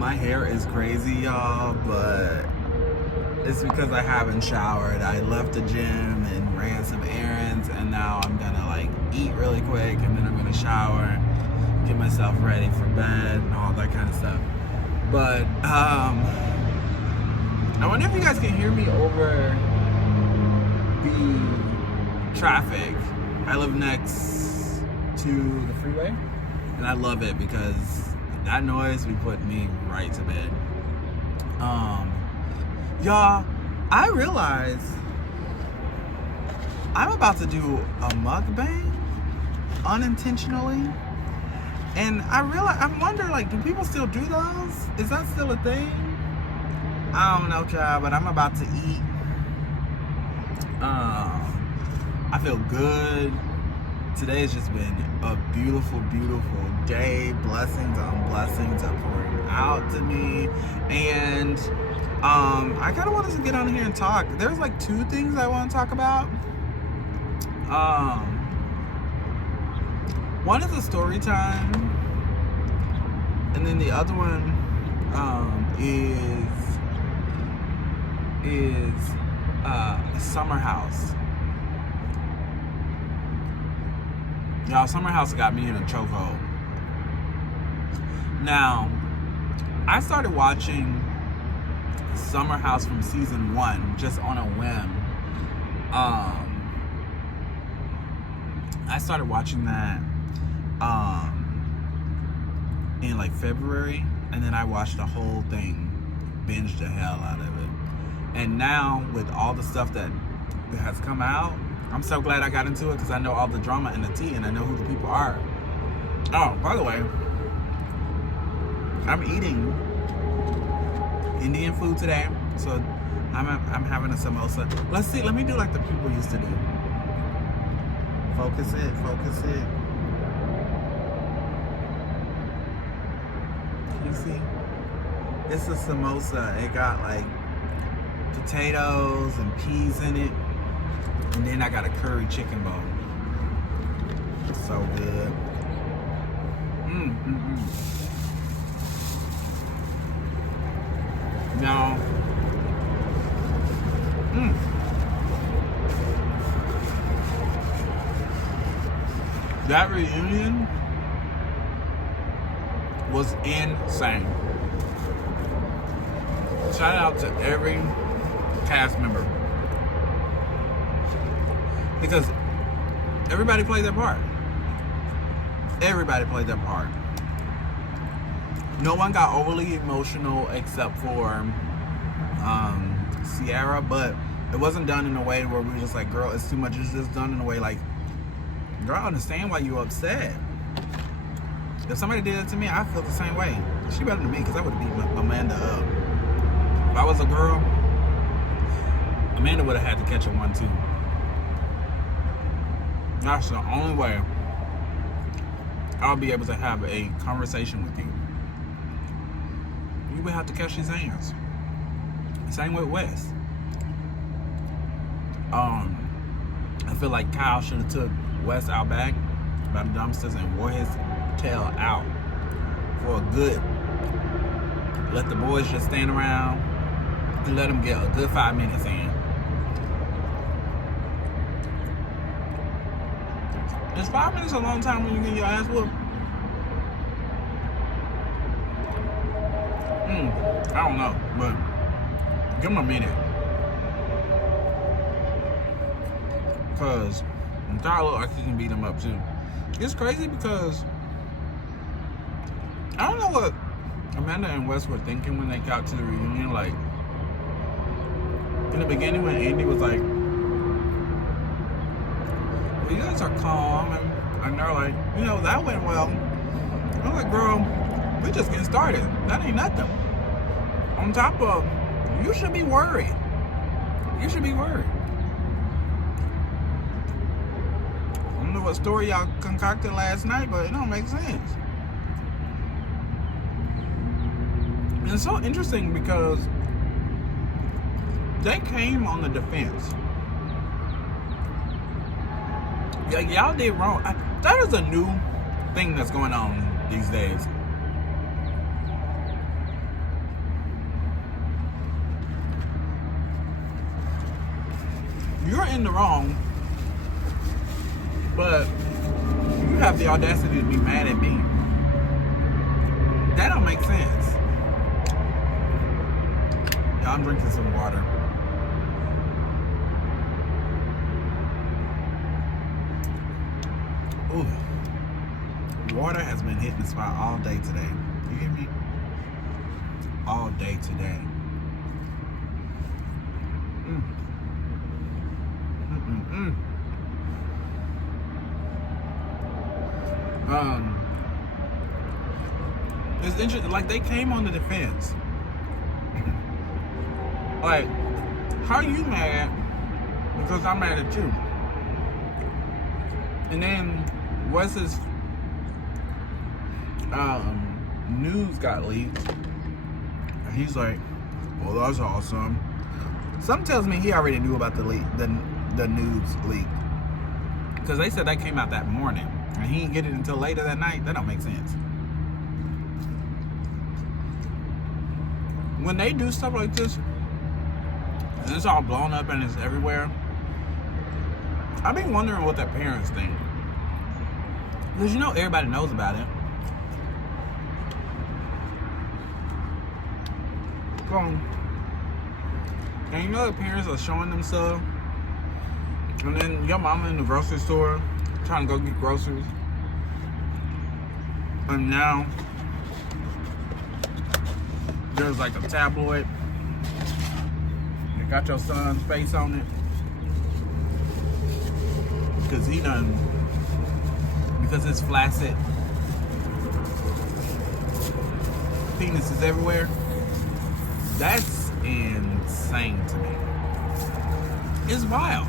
My hair is crazy, y'all, but it's because I haven't showered. I left the gym and ran some errands, and now I'm gonna like eat really quick, and then I'm gonna shower, get myself ready for bed and all that kind of stuff. But I wonder if you guys can hear me over the traffic. I live next to the freeway, and I love it because that noise would put me right to bed. Y'all, I realize I'm about to do a mukbang unintentionally, and I wonder, like, do people still do those? Is that still a thing? I don't know, child, but I'm about to eat. I feel good. Today has just been a beautiful, beautiful day. Blessings on blessings are pouring out to me. And I kind of wanted to get on here and talk. There's like two things I want to talk about. One is a story time. And then the other one is Summer House. Y'all, Summer House got me in a chokehold. Now, I started watching Summer House from season 1 just on a whim. I started watching that in like February, and then I watched the whole thing, binged the hell out of it. And now with all the stuff that has come out, I'm so glad I got into it because I know all the drama and the tea, and I know who the people are. Oh, by the way, I'm eating Indian food today, so I'm having a samosa. Let's see. Let me do like the people used to do. Focus it. Focus it. Can you see? It's a samosa. It got like potatoes and peas in it. And then I got a curry chicken bowl. It's so good. Now, that reunion was insane. Shout out to every cast member, because everybody played their part. Everybody played their part. No one got overly emotional except for Sierra, but it wasn't done in a way where we were just like, girl, it's too much. It's just done in a way like, girl, I understand why you're upset. If somebody did it to me, I feel the same way. She better than me, because I would have beat Amanda up. If I was a girl, Amanda would have had to catch a 1-2. That's the only way I'll be able to have a conversation with you. You would have to catch his hands. Same with Wes. I feel like Kyle should have took Wes out back by the dumpsters and wore his tail out for a good. Let the boys just stand around and let them get a good 5 minutes in. Is 5 minutes a long time when you get your ass whooped? I don't know, but give him a minute. Because Tyler look like he can beat him up too. It's crazy because I don't know what Amanda and Wes were thinking when they got to the reunion. Like, in the beginning when Andy was like, well, you guys are calm, and they're like, you know, that went well. I'm like, girl, we're just getting started. That ain't nothing. On top of, you should be worried. You should be worried. I don't know what story y'all concocted last night, but it don't make sense. And it's so interesting because they came on the defense. Yeah, y'all did wrong. That is a new thing that's going on these days. you're in the wrong, but you have the audacity to be mad at me. That don't make sense. Yeah, I'm drinking some water. Ooh. Water has been hitting the spot all day today. You hear me? All day today. It's interesting. Like, they came on the defense. Like, how are you mad? Because I'm mad at you. And then Wes's news got leaked. And he's like, well, that's awesome. Something tells me he already knew about the leak, the news leak. Because they said that came out that morning. And he didn't get it until later that night. That don't make sense. When they do stuff like this, and it's all blown up and it's everywhere, I've been wondering what their parents think. Because you know everybody knows about it. And you know the parents are showing themselves. And then your mama in the grocery store trying to go get groceries. And now there's like a tabloid. It got your son's face on it. Because it's flaccid. Penis is everywhere. That's insane to me. It's wild.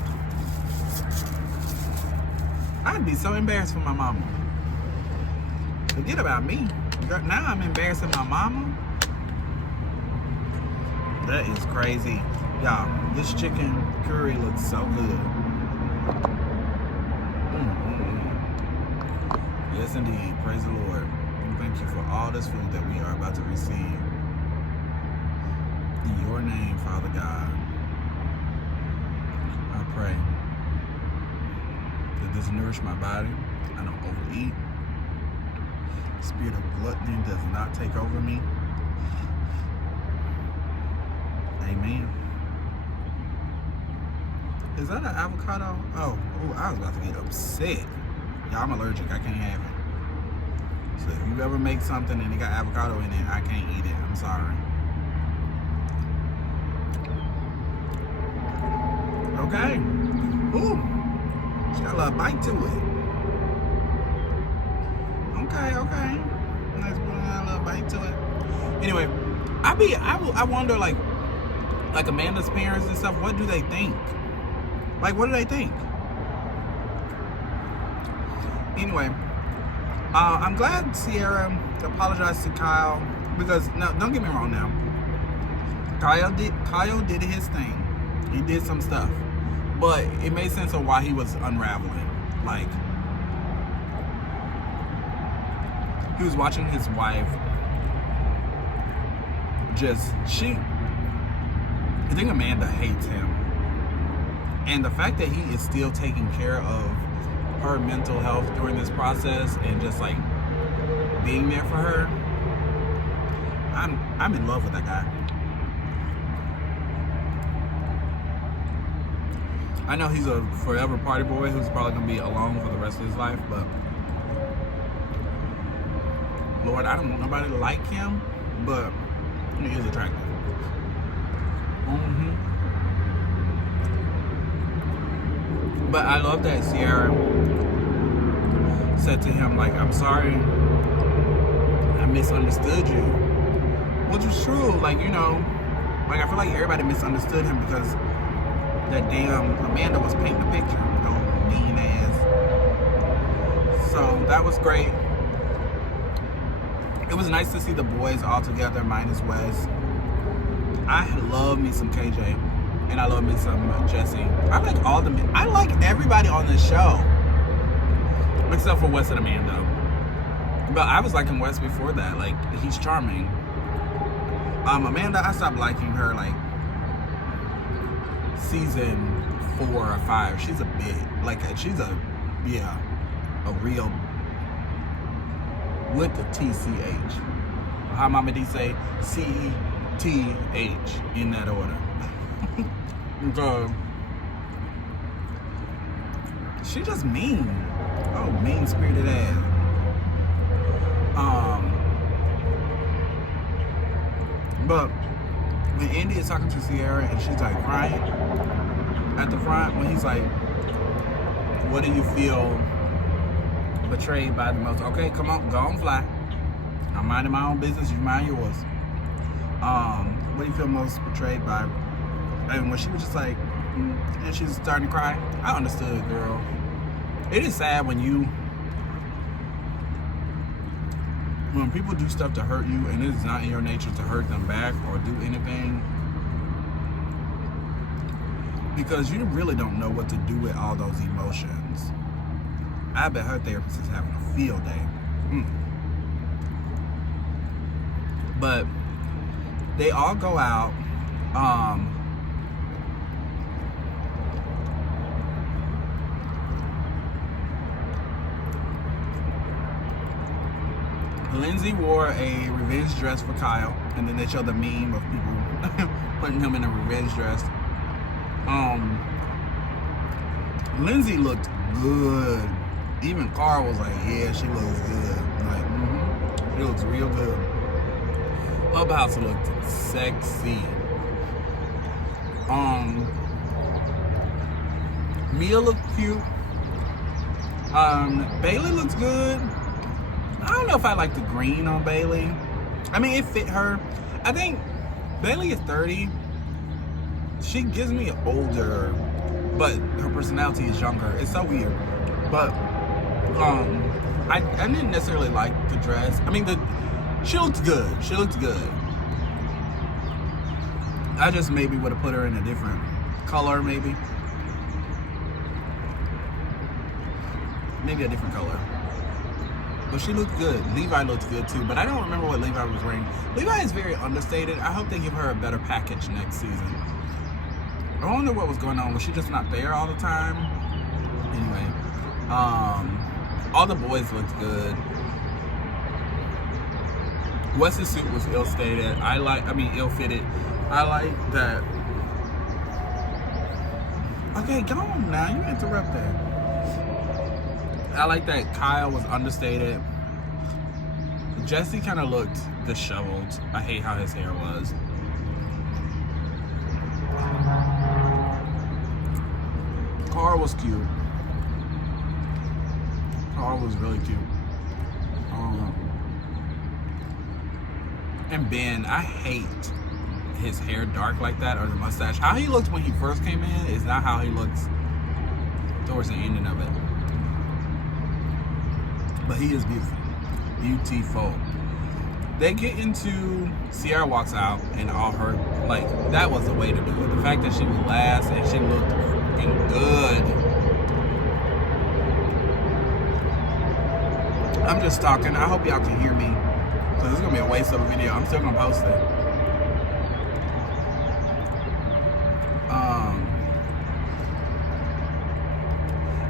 I'd be so embarrassed for my mama. Forget about me. Now I'm embarrassing my mama. That is crazy. Y'all, this chicken curry looks so good. Yes, indeed. Praise the Lord. And thank you for all this food that we are about to receive. In your name, Father God, I pray that this nourish my body. I don't overeat. The spirit of gluttony does not take over me. Amen. Is that an avocado? Oh, I was about to get upset. Yeah, I'm allergic. I can't have it. So if you ever make something and it got avocado in it, I can't eat it. I'm sorry. Okay. Ooh. It's got a little bite to it. Okay. Nice, a little bite to it. Anyway, I wonder, like Amanda's parents and stuff, what do they think? Like, what do they think? Anyway, I'm glad Sierra apologized to Kyle, because, no, don't get me wrong now. Kyle did his thing. He did some stuff. But it made sense of why he was unraveling. Like, he was watching his wife I think Amanda hates him. And the fact that he is still taking care of her mental health during this process and just like being there for her, I'm in love with that guy. I know he's a forever party boy who's probably gonna be alone for the rest of his life, but Lord, I don't want nobody to like him, but he is attractive. But I love that Sierra said to him, like, I'm sorry, I misunderstood you. Which was true, like, you know, like, I feel like everybody misunderstood him because that damn Amanda was painting a picture, no mean ass. So that was great. It was nice to see the boys all together, minus Wes. I love me some KJ, and I love me some Jesse. I like all the men. I like everybody on this show, except for Wes and Amanda. But I was liking Wes before that. Like, he's charming. Amanda, I stopped liking her like season 4 or 5. She's a big, like, she's a real, with the TCH. How Mama D say CTH in that order. So, she just mean. Oh, mean-spirited ass. But when Andy is talking to Sierra and she's like crying at the front, when he's like, what do you feel betrayed by the most? Okay, come on, go on, fly. I'm minding my own business, you mind yours. What do you feel most betrayed by? And when she was just like, and she was starting to cry, I understood, girl. It is sad when people do stuff to hurt you and it is not in your nature to hurt them back or do anything, because you really don't know what to do with all those emotions. I bet her therapist is having a field day. But they all go out. Lindsay wore a revenge dress for Kyle, and then they showed the meme of people putting him in a revenge dress. Lindsay looked good. Even Carl was like, yeah, she looks good. Like, she looks real good. Clubhouse looked sexy. Mia looked cute. Bailey looks good. I don't know if I like the green on Bailey. I mean, it fit her. I think Bailey is 30. She gives me older, but her personality is younger. It's so weird. But I didn't necessarily like the dress. I mean, she looked good. She looked good. I just maybe would have put her in a different color, maybe. Maybe a different color. But she looked good. Levi looked good too, but I don't remember what Levi was wearing. Levi is very understated. I hope they give her a better package next season. I wonder what was going on. Was she just not there all the time? Anyway, all the boys looked good. Wes's suit was ill-stated. Ill-fitted. I like that. Okay, go on now. You interrupt that. I like that Kyle was understated. Jesse kind of looked disheveled. I hate how his hair was. Carl was cute. Carl was really cute. And Ben, I hate his hair dark like that, or the mustache. How he looked when he first came in is not how he looks towards the ending of it. But he is beautiful. Beautiful. They get into, Sierra walks out and all her, like, that was the way to do it. The fact that she was last and she looked freaking good. I'm just talking. I hope y'all can hear me. So this is going to be a waste of a video. I'm still going to post it.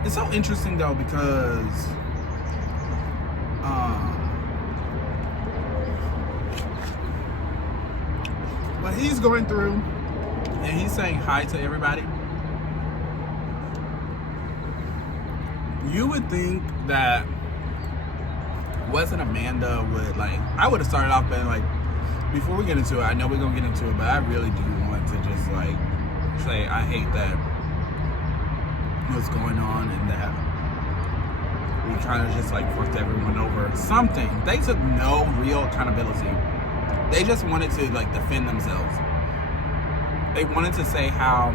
It's so interesting though, because what he's going through and he's saying hi to everybody, you would think that Wes and Amanda would, like, I would have started off being like, before we get into it, I know we're gonna get into it, but I really do want to just like say I hate that what's going on and that we kind of just like fucked everyone over. Something. They took no real accountability. They just wanted to like defend themselves. They wanted to say how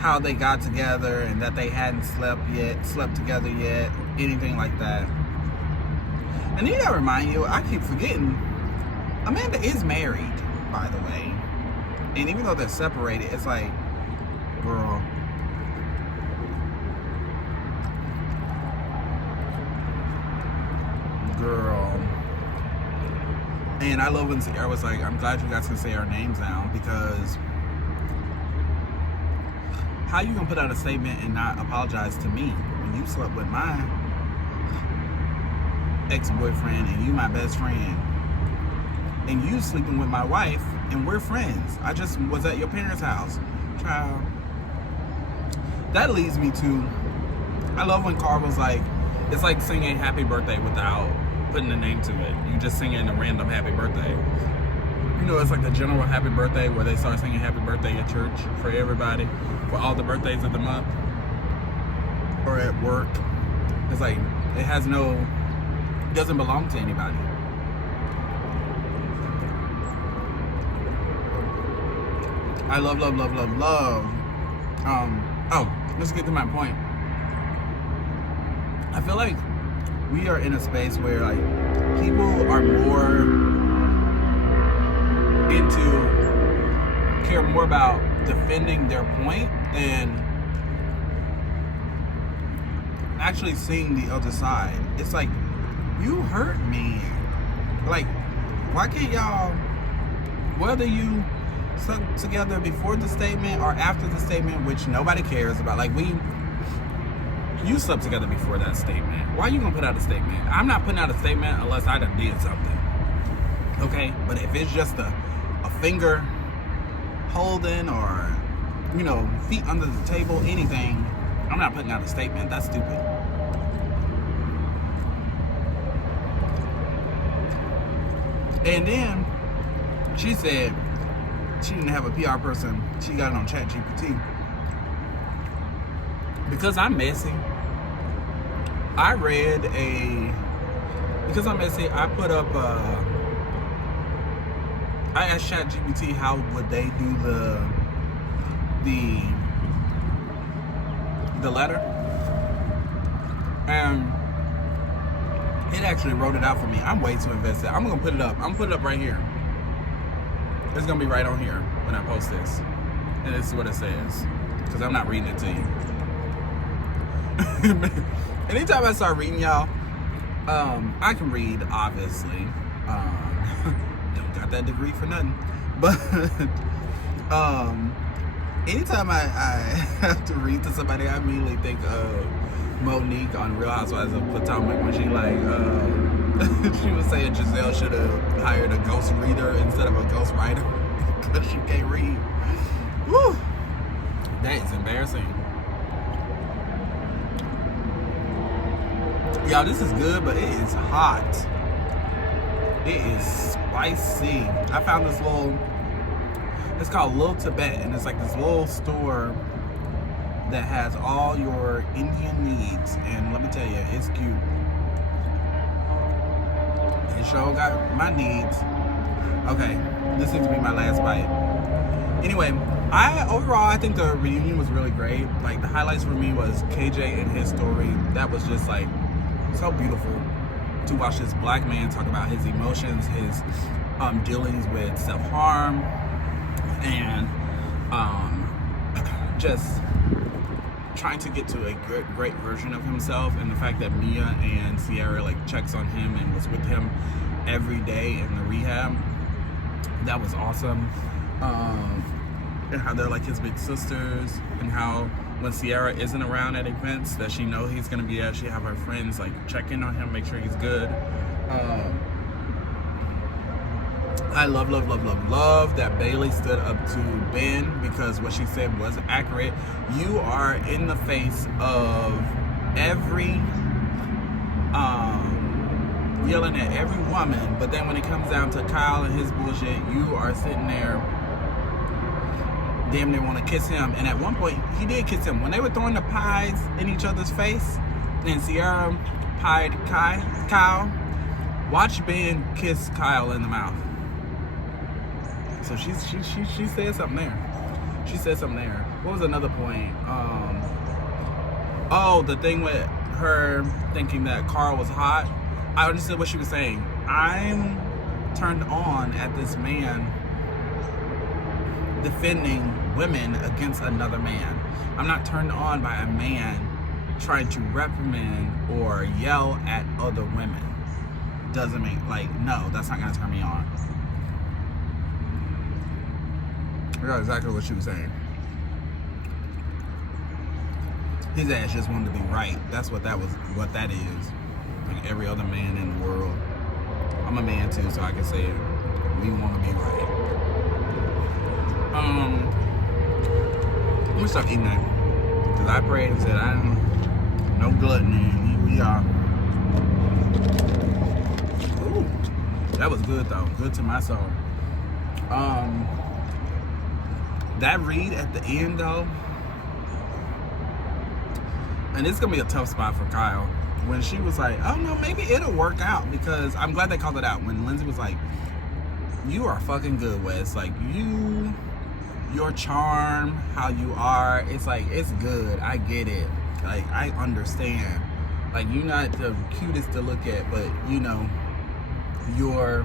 how they got together and that they hadn't slept together yet, anything like that. And then I remind you, I keep forgetting, Amanda is married, by the way. And even though they're separated, it's like, girl. And I love when Sierra was like, I'm glad you guys can say our names now, because how you gonna put out a statement and not apologize to me when you slept with my ex-boyfriend and you my best friend, and you sleeping with my wife and we're friends? I just was at your parents' house. Child. That leads me to, I love when Carl was like, it's like singing happy birthday without putting a name to it. You just singing a random happy birthday. You know, it's like the general happy birthday where they start singing happy birthday at church for everybody, for all the birthdays of the month, or at work. It's like, it has no, it doesn't belong to anybody. I love, love, love, love, love. Let's get to my point. I feel like we are in a space where like people are more care more about defending their point than actually seeing the other side. It's like, you hurt me. Like, why can't y'all, whether you stuck together before the statement or after the statement, which nobody cares about, like you slept together before that statement. Why are you gonna put out a statement? I'm not putting out a statement unless I done did something. Okay? But if it's just a finger holding, or, you know, feet under the table, anything, I'm not putting out a statement. That's stupid. And then she said she didn't have a PR person. She got it on ChatGPT. Because I'm messy, because I'm messy, I put up, I asked ChatGPT how would they do the letter, and it actually wrote it out for me. I'm way too invested. I'm gonna put it up. I'm gonna put it up right here. It's gonna be right on here when I post this, and this is what it says, because I'm not reading it to you. Anytime I start reading, y'all, I can read, obviously. Don't got that degree for nothing. But anytime I have to read to somebody, I immediately think of Monique on Real Housewives of Potomac when she she was saying Giselle should have hired a ghost reader instead of a ghost writer because she can't read. Woo! That is embarrassing. Y'all, this is good, but it is hot. It is spicy. I found this it's called Little Tibet, and it's like this little store that has all your Indian needs, and let me tell you, it's cute. It sure got my needs. Okay, this seems to be my last bite. Anyway, overall, I think the reunion was really great. Like, the highlights for me was KJ and his story. That was just like so beautiful to watch this black man talk about his emotions, his dealings with self-harm, and just trying to get to a great version of himself. And the fact that Mia and Sierra like checks on him and was with him every day in the rehab, that was awesome. And how they're like his big sisters, and how when Sierra isn't around at events that she knows he's gonna be at, she have her friends like check in on him, make sure he's good. I love that Bailey stood up to Ben, because what she said was accurate. You are in the face of every yelling at every woman, but then when it comes down to Kyle and his bullshit, you are sitting there damn near want to kiss him. And at one point he did kiss him when they were throwing the pies in each other's face, and Sierra pied Kyle. Watch Ben kiss Kyle in the mouth. So she said something there. She said something there. What was another point? The thing with her thinking that Carl was hot. I understood what she was saying. I'm turned on at this man defending women against another man. I'm not turned on by a man trying to reprimand or yell at other women. doesn't make, like, no, that's not gonna turn me on. I got exactly what she was saying. His ass just wanted to be right. That's what that is. Like every other man in the world. I'm a man too, so I can say it. We want to be right. Let me stop eating that. Because I prayed and said, no gluttony. And here we are. Ooh, that was good though. Good to my soul. That read at the end though, and it's gonna be a tough spot for Kyle. When she was like, oh no, maybe it'll work out, because I'm glad they called it out. When Lindsay was like, you are fucking good, Wes. Like your charm, how you are, it's like, it's good. I get it. Like, I understand. Like, you're not the cutest to look at, but you know, you're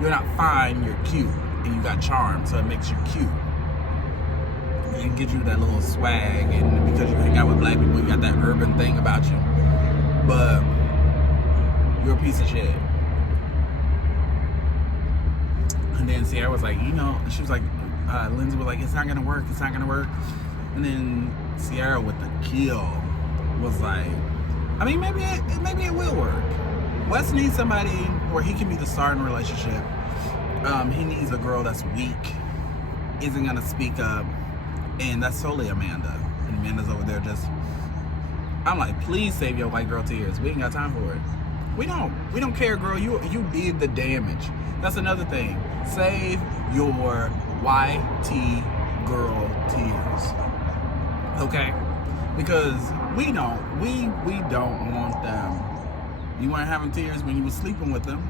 not fine, you're cute. And you got charm, so it makes you cute. It gives you that little swag, and because you hang out with black people, you got that urban thing about you. But you're a piece of shit. And then Sierra was like, you know, she was like, Lindsay was like, it's not gonna work, it's not gonna work. And then Sierra with the kill was like, I mean, maybe it will work. Wes needs somebody where he can be the star in a relationship. He needs a girl that's weak, isn't gonna speak up, and that's totally Amanda. And Amanda's over there just, I'm like, please save your white girl tears. We ain't got time for it. We don't care, girl. You did the damage. That's another thing. Save your YT girl tears. Okay? Because we don't want them. You weren't having tears when you were sleeping with them.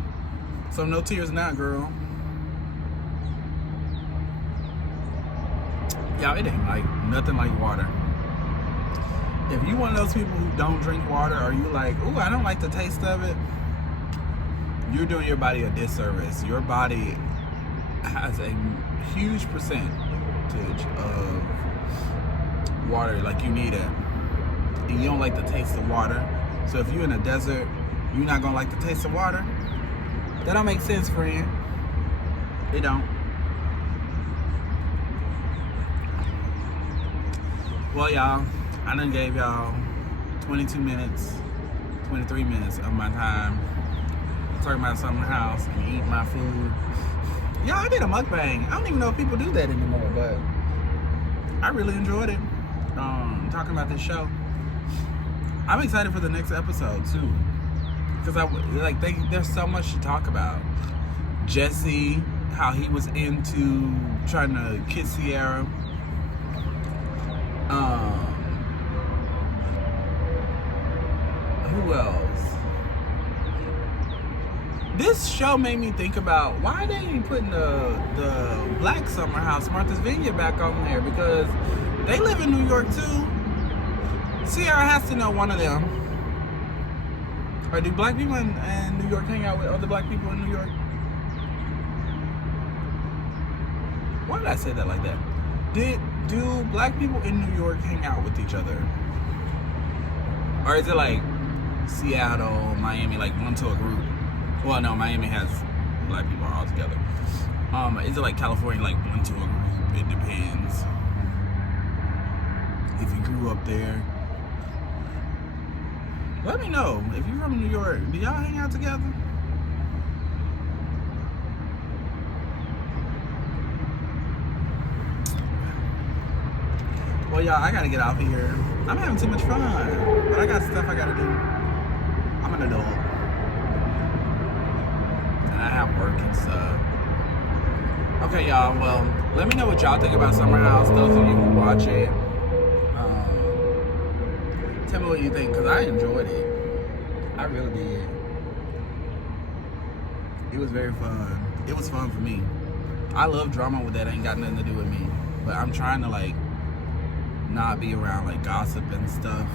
So no tears now, girl. Y'all, it ain't like nothing like water. If you one of those people who don't drink water, or you like, ooh, I don't like the taste of it, you're doing your body a disservice. Your body has a huge percentage of water, like you need it. And you don't like the taste of water. So if you're in a desert, you're not gonna like the taste of water. That don't make sense, friend. It don't. Well, y'all, I done gave y'all 23 minutes of my time talking about something in the house and eating my food. Y'all, I did a mukbang. I don't even know if people do that anymore, but I really enjoyed it. Talking about this show. I'm excited for the next episode too, because there's so much to talk about. Jesse, how he was into trying to kiss Sierra. Who else? This show made me think about why they ain't putting the Black Summer House, Martha's Vineyard, back on there, because they live in New York too. Sierra has to know one of them. Or do black people in New York hang out with other black people in New York? Why did I say that like that? Do black people in New York hang out with each other? Or is it like Seattle, Miami, like one to a group? Well, no, Miami has black people all together. Is it like California, like one to a group? It depends. If you grew up there, let me know. If you're from New York, do y'all hang out together? Well, y'all, I gotta get out here. I'm having too much fun, but I got stuff I gotta do. I'm an adult, and I have work and stuff. Okay, y'all. Well, let me know what y'all think about Summer House. Those of you who watch it, tell me what you think, because I enjoyed it. I really did. It was very fun. It was fun for me. I love drama with that ain't got nothing to do with me, but I'm trying to like not be around like gossip and stuff.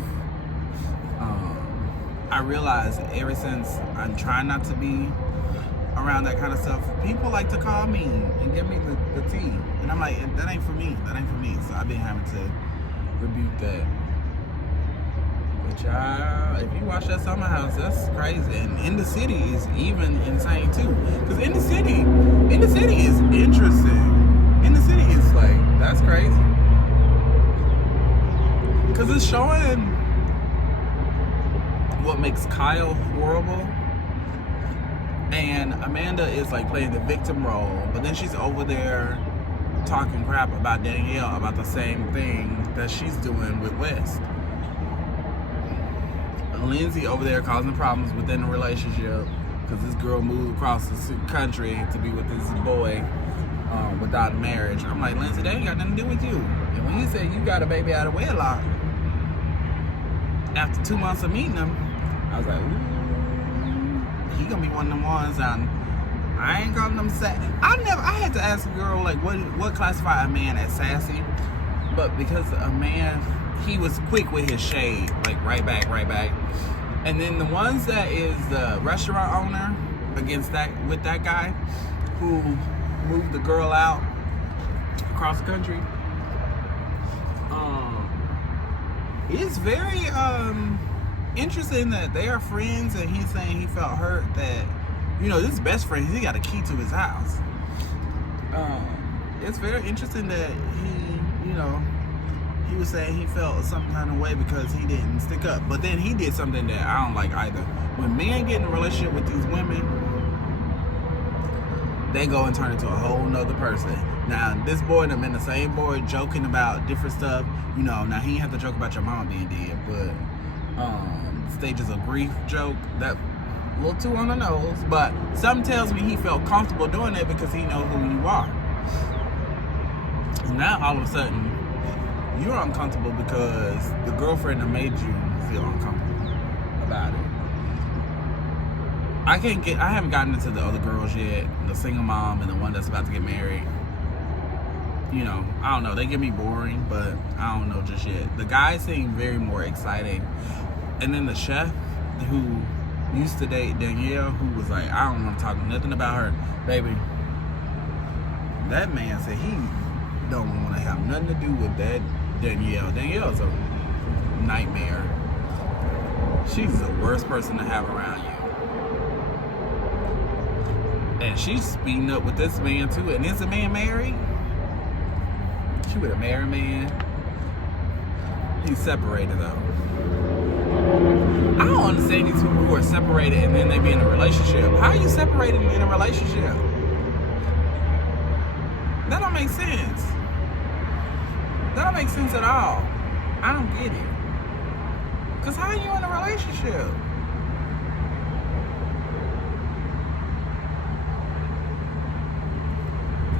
I realized ever since I'm trying not to be around that kind of stuff, people like to call me and give me the tea, and I'm like, that ain't for me. That ain't for me. So I've been having to rebuke that. But Child, if you watch that Summer House, that's crazy. And in the city is even insane too. Because in the city is interesting. In the city is like, that's crazy. Because it's showing what makes Kyle horrible. And Amanda is like playing the victim role. But then she's over there talking crap about Danielle about the same thing that she's doing with West. Lindsay over there causing problems within the relationship because this girl moved across the country to be with this boy without marriage. I'm like, Lindsay, that ain't got nothing to do with you. And when he said you got a baby out of wedlock, after 2 months of meeting him, I was like, ooh, he gonna be one of them ones. And I ain't calling them sassy. I had to ask a girl like what classify a man as sassy, but because a man, he was quick with his shade, like right back. And then the ones that is the restaurant owner with that guy who moved the girl out across the country. It's very interesting that they are friends, and he's saying he felt hurt that, you know, this best friend, he got a key to his house. It's very interesting that he, you know, he was saying he felt some kind of way because he didn't stick up. But then he did something that I don't like either. When men get in a relationship with these women, they go and turn into a whole nother person. Now, this boy and them in the same boy joking about different stuff. You know, now he ain't have to joke about your mama being dead, but stages of grief joke, that a little too on the nose. But something tells me he felt comfortable doing that because he know who you are. And now all of a sudden, you're uncomfortable because the girlfriend that made you feel uncomfortable about it. I haven't gotten into the other girls yet, the single mom and the one that's about to get married. You know, I don't know, they get me boring, but I don't know just yet. The guys seem very more exciting. And then the chef who used to date Danielle, who was like, I don't want to talk nothing about her. Baby, that man said he don't want to have nothing to do with that Danielle. Danielle's a nightmare. She's the worst person to have around you. And she's speeding up with this man too. And is the man married? She with a married man. He's separated though. I don't understand these people who are separated and then they be in a relationship. How are you separated in a relationship? That don't make sense. That don't make sense at all. I don't get it. Because how are you in a relationship?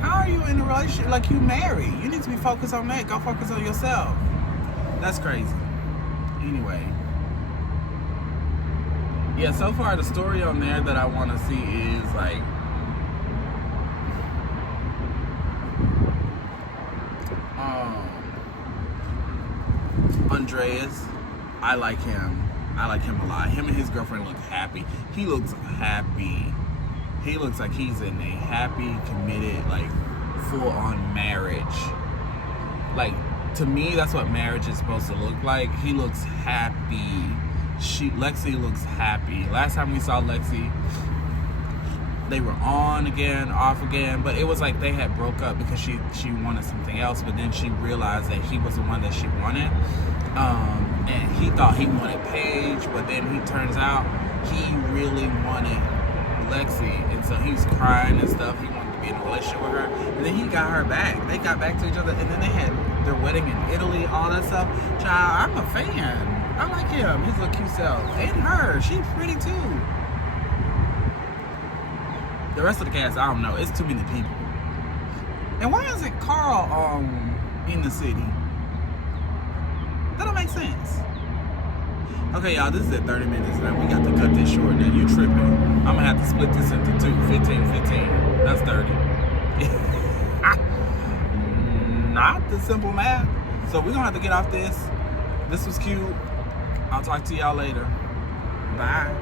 How are you in a relationship like you married? You need to be focused on that. Go focus on yourself. That's crazy. Anyway. Yeah, so far the story on there that I want to see is like Andreas. I like him. I like him a lot. Him and his girlfriend look happy. He looks happy. He looks like he's in a happy, committed, like full-on marriage. Like, to me, that's what marriage is supposed to look like. He looks happy. Lexi looks happy. Last time we saw Lexi, they were on again, off again, but it was like they had broke up because she wanted something else, but then she realized that he was the one that she wanted. And he thought he wanted Paige, but then he turns out he really wanted Lexi, and so he was crying and stuff. He wanted to be in a relationship with her, and then he got her back. They got back to each other, and then they had their wedding in Italy, all that stuff. Child, I'm a fan. I like him, his little cute self. And her, she's pretty too. The rest of the cast, I don't know. It's too many people. And why isn't Carl in the city? That don't make sense. Okay, y'all, this is at 30 minutes now. We got to cut this short. Now you tripping. I'm gonna have to split this into two. 15, 15. That's 30. Not the simple math. So we're gonna have to get off this. This was cute. I'll talk to y'all later. Bye.